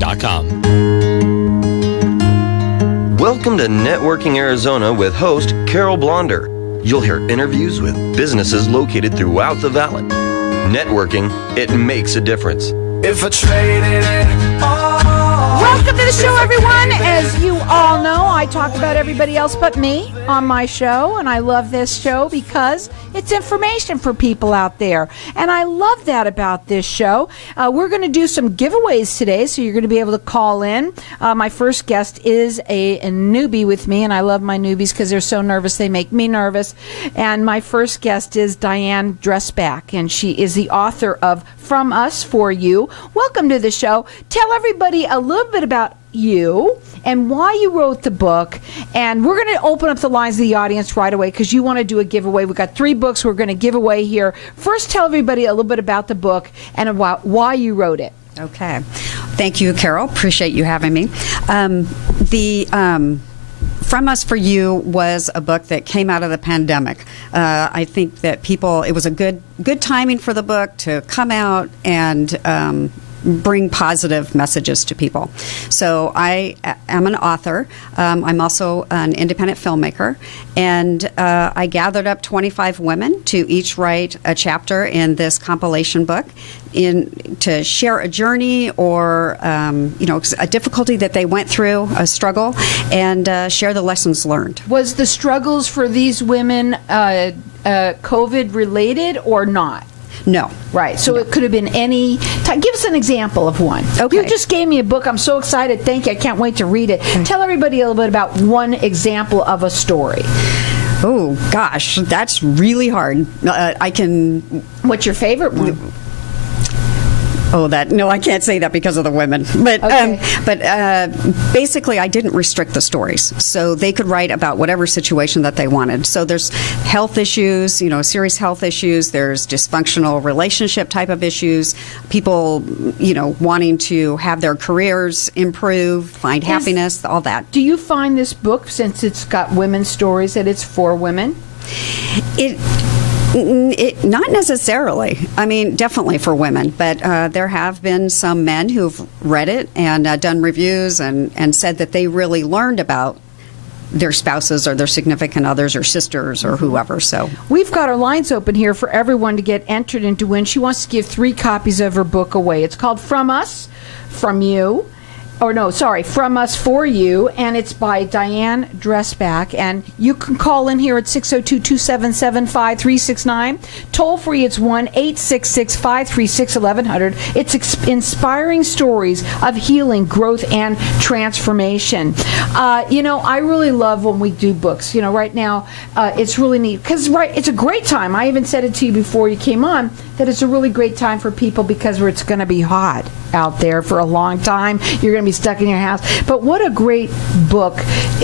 Welcome to Networking Arizona with host Carol Blonder. You'll hear interviews with businesses located throughout the valley. Networking, it makes a difference. If I traded it all. Welcome to the show, everyone. As you all know, I talk about everybody else but me on my show, and I love this show because it's information for people out there, and I love that about this show. We're going to do some giveaways today, so you're going to be able to call in. My first guest is a newbie with me, and I love my newbies because they're so nervous. They make me nervous. And my first guest is Diane Dresback, and she is the author of From Us for You. Welcome to the show. Tell everybody a little bit about you and why you wrote the book, and we're going to open up the lines of the audience right away because you want to do a giveaway. We've got 3 books we're going to give away here. First, tell everybody a little bit about the book and about why you wrote it. Okay. Thank you, Carol. Appreciate you having me. From Us for You was a book that came out of the pandemic. I think that it was a good timing for the book to come out and bring positive messages to people. So I am an author. I'm also an independent filmmaker. And I gathered up 25 women to each write a chapter in this compilation book to share a journey or a difficulty that they went through, a struggle, and share the lessons learned. Was the struggles for these women COVID related or not? No. Right. So it could have been any time. Give us an example of one. Okay. You just gave me a book. I'm so excited. Thank you. I can't wait to read it. Tell everybody a little bit about one example of a story. Oh, gosh. That's really hard. What's your favorite one? No, I can't say that because of the women. But okay. Basically, I didn't restrict the stories, so they could write about whatever situation that they wanted. So there's health issues, serious health issues. There's dysfunctional relationship type of issues. People, wanting to have their careers improve, find happiness, all that. Do you find this book, since it's got women's stories, that it's for women? Not necessarily. I mean, definitely for women, but there have been some men who've read it and done reviews and said that they really learned about their spouses or their significant others or sisters or whoever. So we've got our lines open here for everyone to get entered into win. She wants to give 3 copies of her book away. It's called From Us, From You. From Us for You, and it's by Diane Dresback. And you can call in here at 602-277-5369. Toll free, it's 1-866-536-1100. It's inspiring stories of healing, growth, and transformation. I really love when we do books. Right now, it's really neat because it's a great time. I even said it to you before you came on that it's a really great time for people because it's going to be hot out there for a long time. You're going to be stuck in your house. But what a great book,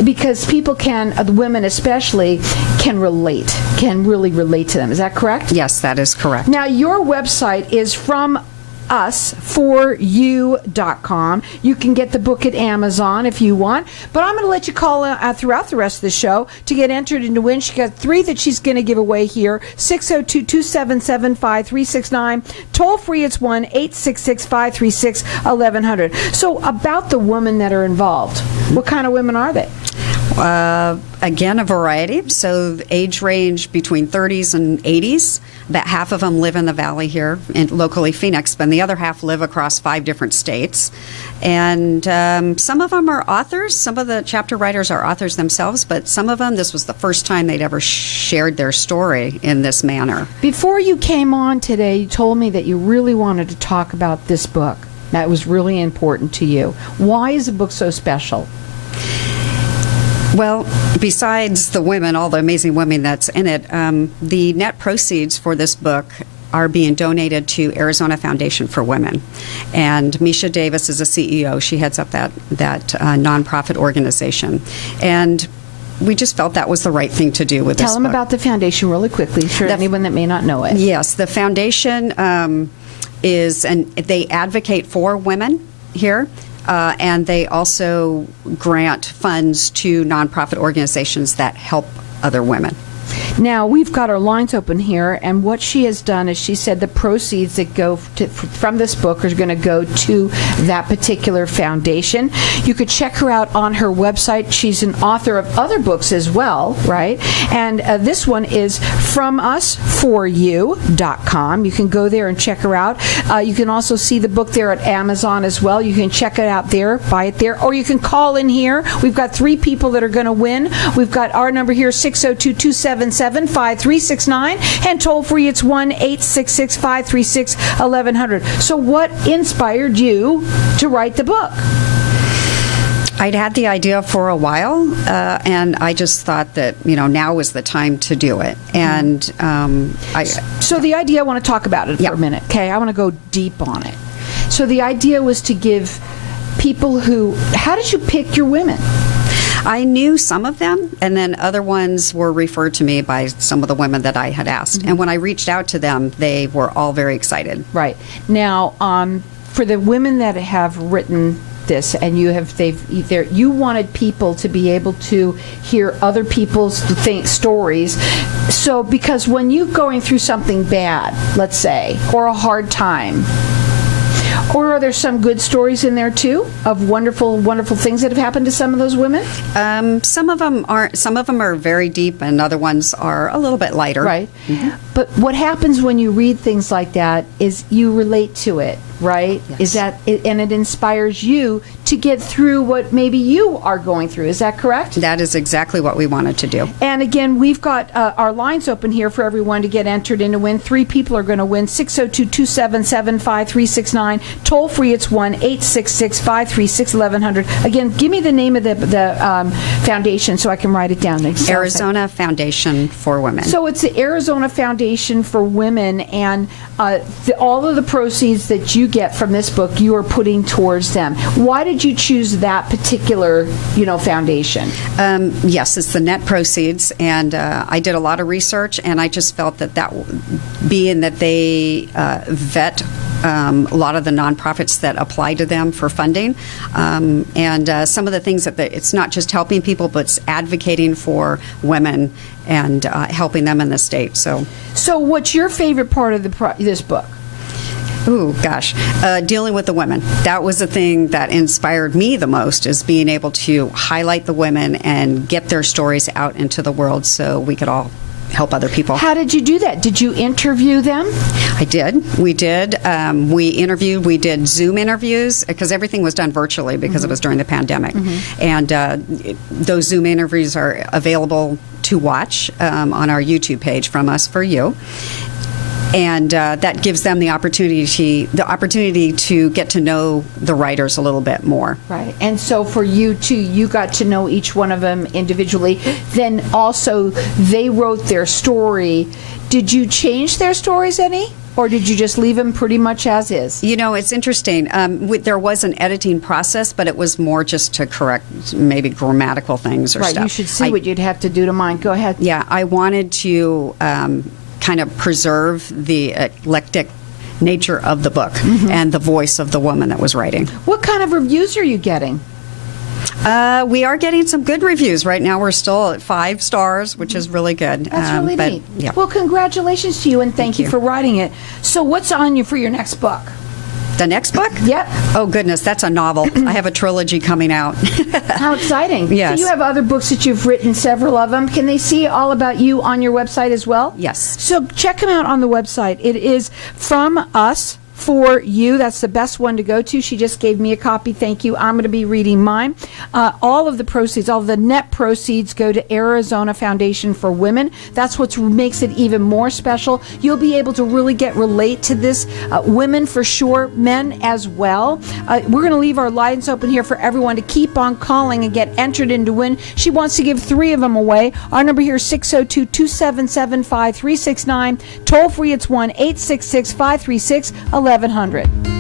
because people the women especially, can really relate to them. Is that correct? Yes, that is correct. Now, your website is FromUsForYou.com. You can get the book at Amazon if you want, but I'm going to let you call throughout the rest of the show to get entered into win. She got 3 that she's going to give away here. 602-277-5369. Toll free, it's 1-866-536-1100. So about the women that are involved, what kind of women are they? Again, a variety. So age range between 30s and 80s. About half of them live in the valley here, and locally Phoenix, but the other half live across 5 different states. And some of them are authors. Some of the chapter writers are authors themselves, but some of them, this was the first time they'd ever shared their story in this manner. Before you came on today, you told me that you really wanted to talk about this book. That was really important to you. Why is the book so special? Well, besides the women, all the amazing women that's in it, the net proceeds for this book are being donated to Arizona Foundation for Women. And Misha Davis is a CEO. She heads up that nonprofit organization. And we just felt that was the right thing to do with this book. Tell them about the foundation really quickly, for anyone that may not know it. Yes, the foundation they advocate for women here. And they also grant funds to nonprofit organizations that help other women. Now, we've got our lines open here, and what she has done is she said the proceeds that go from this book are going to go to that particular foundation. You could check her out on her website. She's an author of other books as well, right? And this one is FromUsForYou.com. You can go there and check her out. You can also see the book there at Amazon as well. You can check it out there, buy it there, or you can call in here. We've got 3 people that are going to win. We've got our number here, 602-277-5369, and toll free it's 1-866-536-1100. So what inspired you to write the book? I'd had the idea for a while, and I just thought that, now was the time to do it. And So the idea, I want to talk about it for a minute, okay? I want to go deep on it. So the idea was to give people how did you pick your women? I knew some of them, and then other ones were referred to me by some of the women that I had asked. And when I reached out to them, they were all very excited. Right. Now, for the women that have written this, and you wanted people to be able to hear other people's stories. So, because when you're going through something bad, let's say, or a hard time, or are there some good stories in there too of wonderful, wonderful things that have happened to some of those women? Some of them aren't. Some of them are very deep, and other ones are a little bit lighter. Right. Mm-hmm. But what happens when you read things like that is you relate to it, right? Yes. And it inspires you to get through what maybe you are going through. Is that correct? That is exactly what we wanted to do. And again, we've got our lines open here for everyone to get entered in to win. 3 people are going to win. 602-277-5369. Toll free, it's 1-866-536-1100. Again, give me the name of the foundation so I can write it down. Arizona Foundation for Women. So it's the Arizona Foundation for Women, and all of the proceeds that you get from this book, you are putting towards them. Why did you choose that particular, foundation? Yes, it's the net proceeds, and I did a lot of research, and I just felt that being that they vet a lot of the nonprofits that apply to them for funding, and some of the things that it's not just helping people, but it's advocating for women and helping them in the state. So what's your favorite part of this book? Ooh, gosh. Dealing with the women. That was the thing that inspired me the most, is being able to highlight the women and get their stories out into the world so we could all help other people. How did you do that? Did you interview them? I did. We did. We did Zoom interviews, because everything was done virtually because it was during the pandemic. And those Zoom interviews are available to watch on our YouTube page, From Us For You. And that gives them the opportunity to get to know the writers a little bit more. Right. And so for you too, you got to know each one of them individually. Then also they wrote their story. Did you change their stories any? Or did you just leave them pretty much as is? It's interesting. There was an editing process, but it was more just to correct maybe grammatical things or stuff. Right. You should see what you'd have to do to mine. Go ahead. Yeah. I wanted to kind of preserve the eclectic nature of the book and the voice of the woman that was writing. What kind of reviews are you getting? We are getting some good reviews. Right now we're still at 5 stars, which is really good. That's really neat. Yeah. Well, congratulations to you, and thank you for writing it. So what's on you for your next book? The next book? Yep. Oh, goodness, that's a novel. I have a trilogy coming out. How exciting. Yes. So you have other books that you've written, several of them. Can they see all about you on your website as well? Yes. So check them out on the website. It is From Us For You. That's the best one to go to. She just gave me a copy. Thank you. I'm going to be reading mine. All of the proceeds, all of the net proceeds go to Arizona Foundation for Women. That's what makes it even more special. You'll be able to really relate to this. Women for sure, men as well. We're going to leave our lines open here for everyone to keep on calling and get entered in to win. She wants to give 3 of them away. Our number here is 602-277-5369. Toll free, it's 1-866-536-1100.